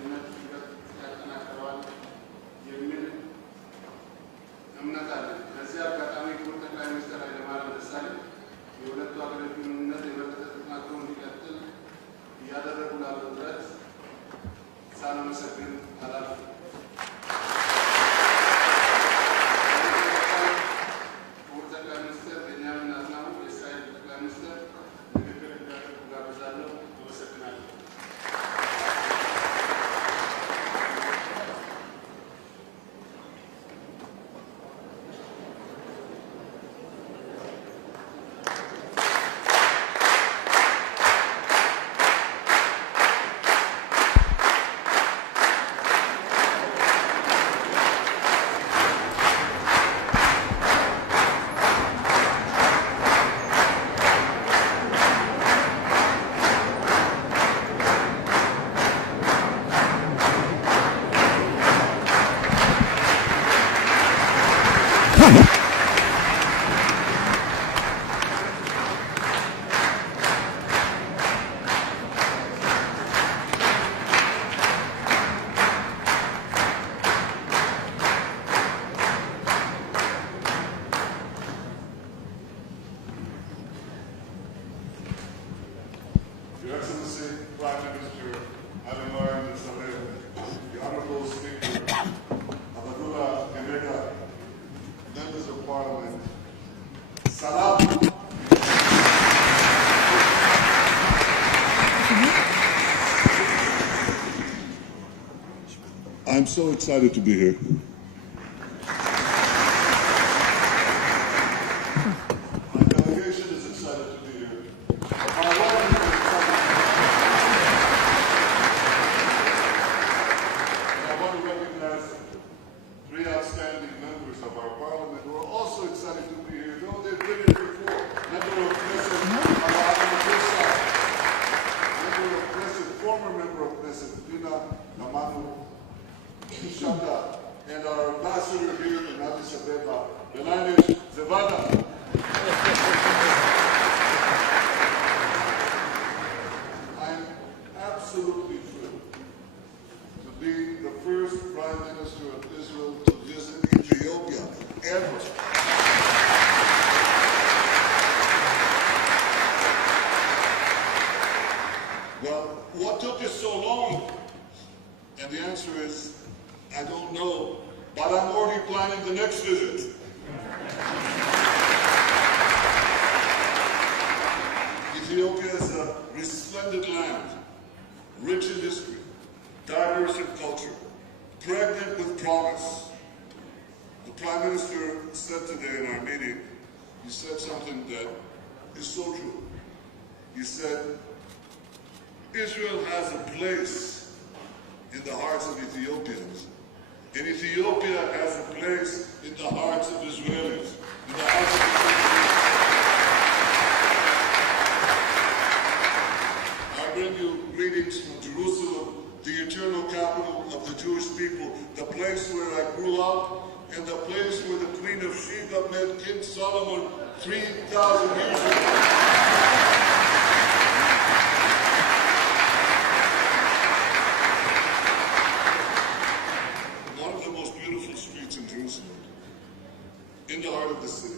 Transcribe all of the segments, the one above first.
ግንኙነት ያጠናክረዋል የሚል እምነት አለን። በዚህ አጋጣሚ ክቡር ጠቅላይ ሚኒስትር ኃይለማርያም ደሳለኝ የሁለቱ ሀገሮች ግንኙነት የበለጠ ተጠናክሮ እንዲቀጥል እያደረጉ ላለው ጥረት ሳናመሰግን አላልፍም። ክቡር ጠቅላይ ሚኒስትር ቤንያሚን ኔታንያሁ የእስራኤል ጠቅላይ ሚኒስትር ንግግር እንዲያደርጉ ጋብዛለሁ። አመሰግናለሁ። Your Excellency, Prime Minister Ethiopian, the Honorable Speaker, Abdullah Gemega, members of Parliament, Salam. I'm so excited to be here. My delegation is excited to be here. My wife is excited. I want to recognize three outstanding members of our Parliament who are also excited to be here. Though they've been here before. Member of Knesset, former member of Knesset, Dina Lamanu Shanda, and our ambassador here in Addis Ababa, Belanish Zevada. I'm absolutely thrilled to be the first Prime Minister of Israel to visit Ethiopia ever. Well, what took us so long? And the answer is, I don't know, but I'm already planning the next visit. Ethiopia is a resplendent land, rich in history, diverse in culture, pregnant with promise. The Prime Minister said today in our meeting, he said something that is so true. He said, Israel has a place in the hearts of Ethiopians. And Ethiopia has a place in the hearts of Israelis. In the hearts of Israelis. I bring you greetings from Jerusalem, the eternal capital of the Jewish people, the place where I grew up, and the place where the Queen of Sheba met King Solomon 3,000 years ago. In the heart of the city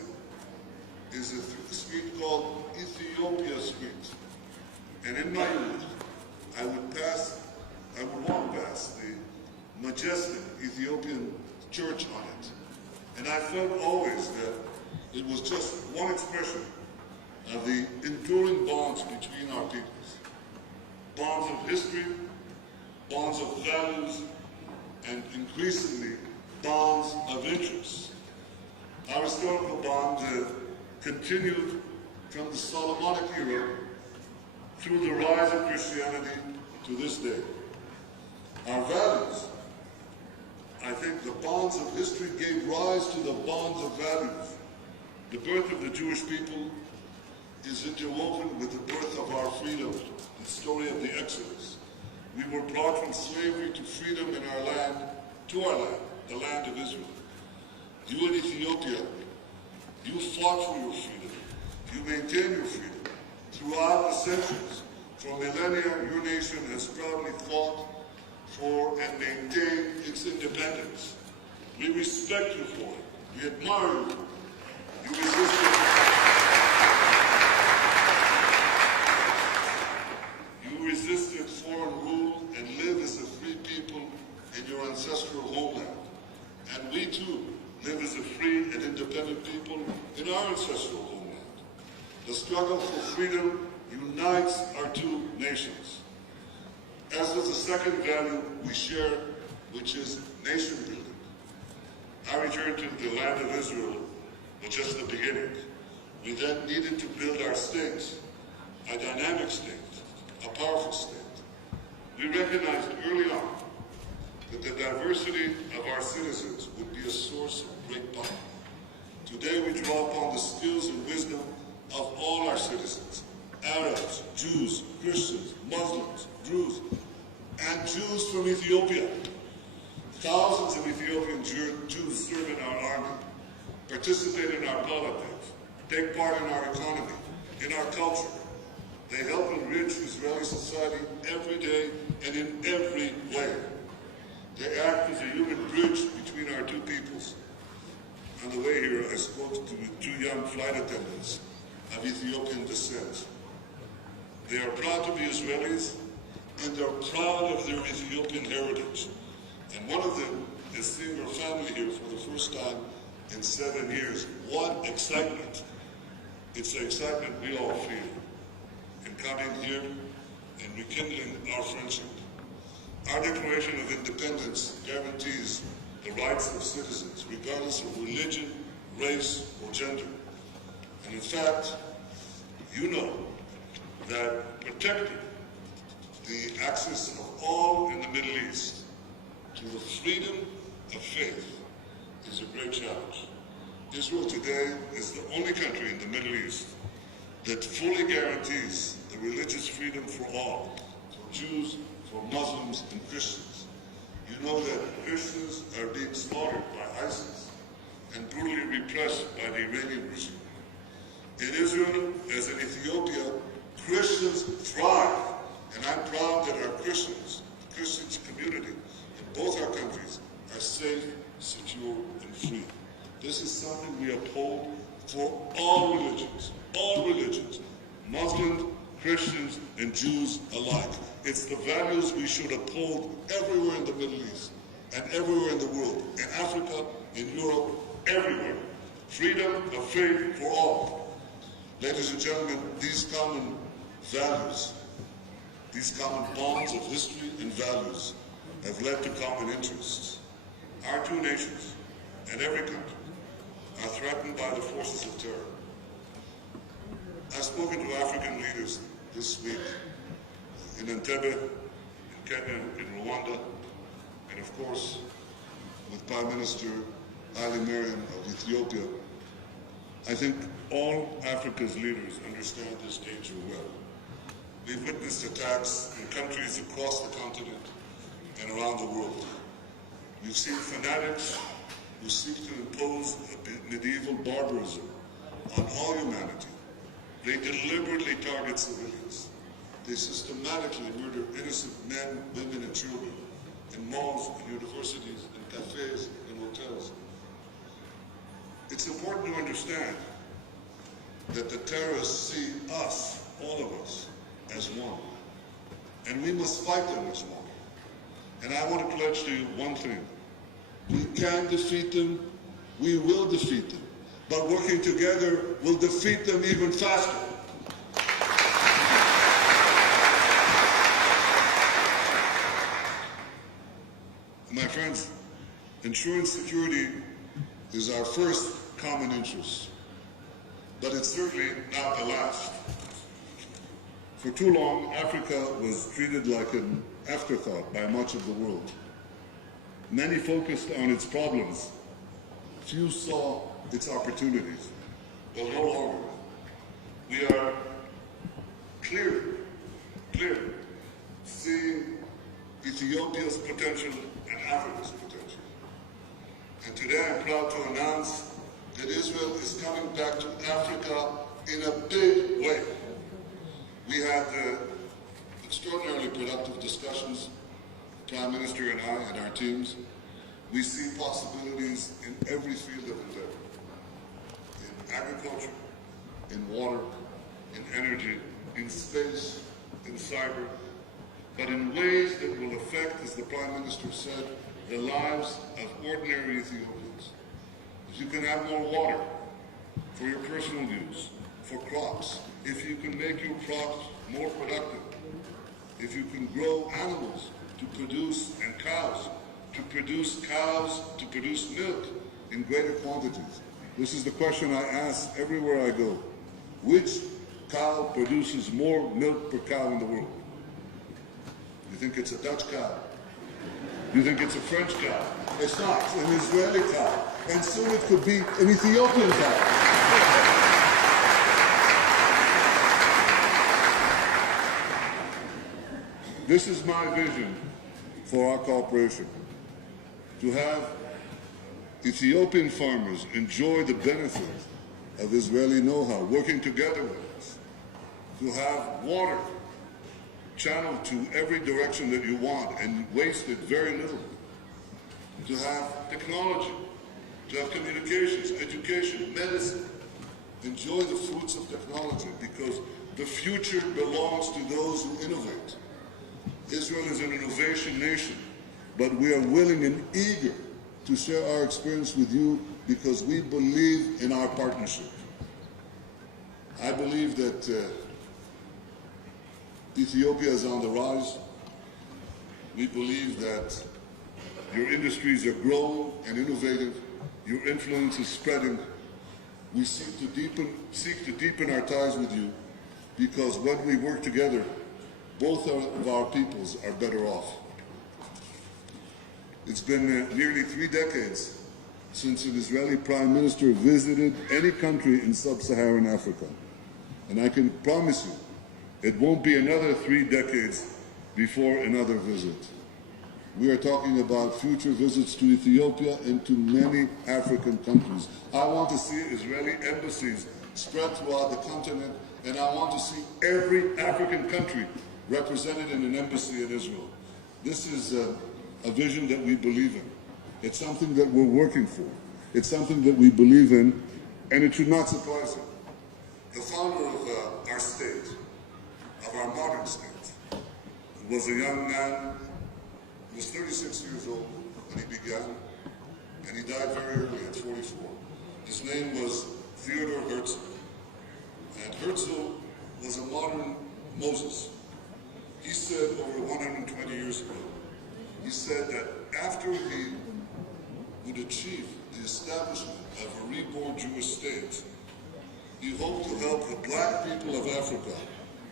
is a street called Ethiopia Street. And in my youth, I would walk past the majestic Ethiopian church on it. And I felt always that it was just one expression of the enduring bonds between our peoples. Bonds of history, bonds of values, and increasingly bonds of interest. Our historical bond continued from the Solomonic era through the rise of Christianity to this day. Our values, I think the bonds of history gave rise to the bonds of values. The birth of the Jewish people is interwoven with the birth of our freedom, the story of the Exodus. We were brought from slavery to freedom in our land, to our land, the land of Israel. You in Ethiopia, you fought for your freedom. You maintain your freedom. Throughout the centuries, for millennia, your nation has proudly fought for independence. We respect you for it. We admire you. You resisted. You resisted foreign rule and live as a free people in your ancestral homeland. And we too live as a free and independent people in our ancestral homeland. The struggle for freedom unites our two nations. As does the second value we share, which is nation building. Our return to the land of Israel was just the beginning. We then needed to build our state, a dynamic state, a powerful state. We recognized early on that the diversity of our citizens would be a source of great power. Today we draw upon the skills and wisdom of all our citizens, Arabs, Jews, Christians, Muslims, Druze, and Jews from Ethiopia. Thousands of Ethiopian Jews serve in our army, participate in our politics, take part in our economy, in our culture. They help enrich Israeli society every day and in every way. They act as a human bridge between our two peoples. On the way here, I spoke to two young flight attendants of Ethiopian descent. They are proud to be Israelis, and they're proud of their Ethiopian heritage. And one of them is seeing her family here for the first time in 7 years. What excitement! It's the excitement we all feel in coming here and rekindling our friendship. Our Declaration of Independence guarantees the rights of citizens, regardless of religion, race, or gender. And in fact, you know that protecting the access of all in the Middle East to the freedom of faith is a great challenge. Israel today is the only country in the Middle East that fully guarantees the religious freedom for all, for Jews, for Muslims, and Christians. You know that Christians are being slaughtered by ISIS and brutally repressed by the Iranian regime. In Israel, as in Ethiopia, Christians thrive, and I'm proud that our Christians, the Christian community in both our countries, are safe, secure, and free. This is something we uphold for all religions, Muslims, Christians, and Jews alike. It's the values we should uphold everywhere in the Middle East and everywhere in the world, in Africa, in Europe, everywhere. Freedom of faith for all. Ladies and gentlemen, these common values, these common bonds of history and values have led to common interests. Our two nations and every country are threatened by the forces of terror. I've spoken to African leaders this week in Entebbe, in Kenya, in Rwanda, and of course with Prime Minister Haile Mariam of Ethiopia. I think all Africa's leaders understand this danger well. We've witnessed attacks in countries across the continent and around the world. We've seen fanatics who seek to impose medieval barbarism on all humanity. They deliberately target civilians. They systematically murder innocent men, women, and children in malls, in universities, in cafes, in hotels. It's important to understand that the terrorists see us, all of us, as one. And we must fight them as one. And I want to pledge to you one thing. We can defeat them, we will defeat them. But working together will defeat them even faster. My friends, ensuring security is our first common interest, but it's certainly not the last. For too long, Africa was treated like an afterthought by much of the world. Many focused on its problems. Few saw its opportunities. Well, no longer. We are clear, seeing Ethiopia's potential and Africa's potential. And today I'm proud to announce that Israel is coming back to Africa in a big way. We had extraordinarily productive discussions, the Prime Minister and I and our teams, We see possibilities in every field of endeavor, in agriculture, in water, in energy, in space, in cyber, but in ways that will affect, as the Prime Minister said, the lives of ordinary Ethiopians. If you can have more water for your personal use, for crops, if you can make your crops more productive, if you can grow animals to produce, and cows, to produce milk in greater quantities. This is the question I ask everywhere I go. Which cow produces more milk per cow in the world? You think it's a Dutch cow? You think it's a French cow? It's not. It's an Israeli cow. And soon it could be an Ethiopian cow. This is my vision for our cooperation. To have Ethiopian farmers enjoy the benefits of Israeli know-how, working together with us. To have water channeled to every direction that you want and wasted very little. To have technology, to have communications, education, medicine. Enjoy the fruits of technology, because the future belongs to those who innovate. Israel is an innovation nation, but we are willing and eager to share our experience with you because we believe in our partnership. I believe that Ethiopia is on the rise. We believe that your industries are growing and innovative. Your influence is spreading. We seek to deepen our ties with you, because when we work together, both of our peoples are better off. It's been nearly 3 decades since an Israeli Prime Minister visited any country in sub-Saharan Africa. And I can promise you, it won't be another 3 decades before another visit. We are talking about future visits to Ethiopia and to many African countries. I want to see Israeli embassies spread throughout the continent, and I want to see every African country represented in an embassy in Israel. This is a vision that we believe in. It's something that we're working for. It's something that we believe in, and it should not surprise you. The founder of our state, of our modern state, was a young man. He was 36 years old when he began, and he died very early at 44. His name was Theodor Herzl. And Herzl was a modern Moses. He said over 120 years ago, he said that after he would achieve the establishment of a reborn Jewish state, he hoped to help the black people of Africa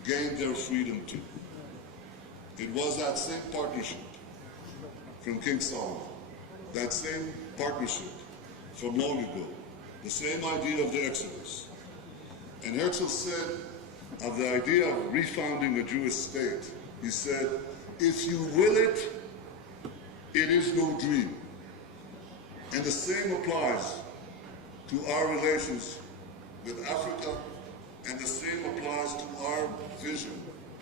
gain their freedom too. It was that same partnership from King Solomon, that same partnership from long ago, the same idea of the Exodus. And Herzl said of the idea of refounding a Jewish state, he said, if you will it, it is no dream. And the same applies to our relations with Africa, and the same applies to our vision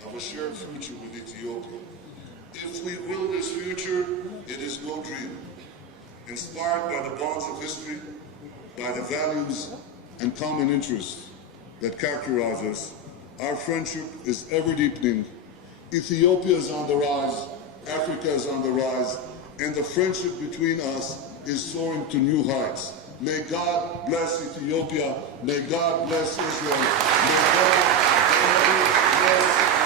of a shared future with Ethiopia. If we will this future, it is no dream. Inspired by the bonds of history, by the values and common interests that characterize us, our friendship is ever deepening. Ethiopia is on the rise, Africa is on the rise, and the friendship between us is soaring to new heights. May God bless Ethiopia. May God bless Israel. May God bless